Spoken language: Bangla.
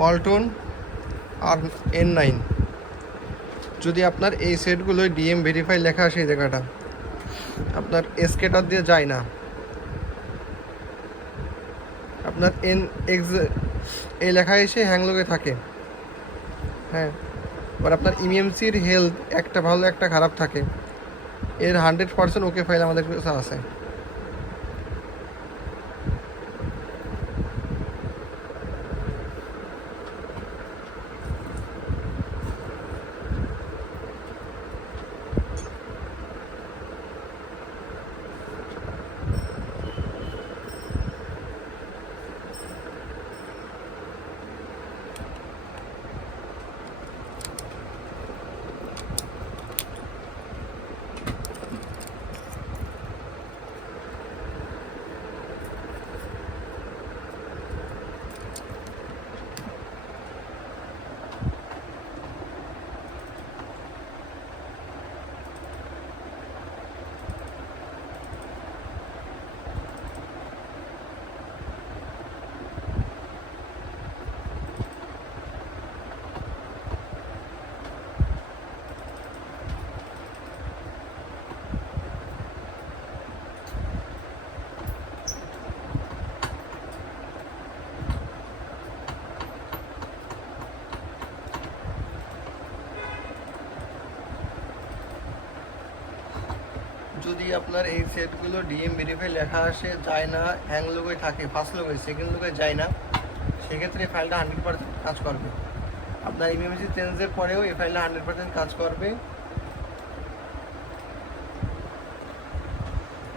ওয়ালটন আর N9। যদি আপনার এই সেটগুলো ডিএম ভেরিফাই লেখা আসে এই জায়গাটা, আপনার এসকেটার দিয়ে যায় না, আপনার NX এই লেখা এসে হ্যাংলগে থাকে। হ্যাঁ, এবার আপনার ইমিএমসির হেলথ একটা ভালো একটা খারাপ থাকে, এর 100% ওকে ফাইল আমাদের কাছে আছে। যদি আপনার এই সেটগুলো ডিএম ভেরিফাই লেখা আসে যায় না, হ্যাং লোগোয় থাকে, ফার্স্ট লোগোয়, সেকেন্ড লোগোয় যায় না, সেক্ষেত্রে ফাইলটা 100% কাজ করবে। আপনার ইমেজ চেঞ্জের পরেও এই ফাইলটা 100% কাজ করবে।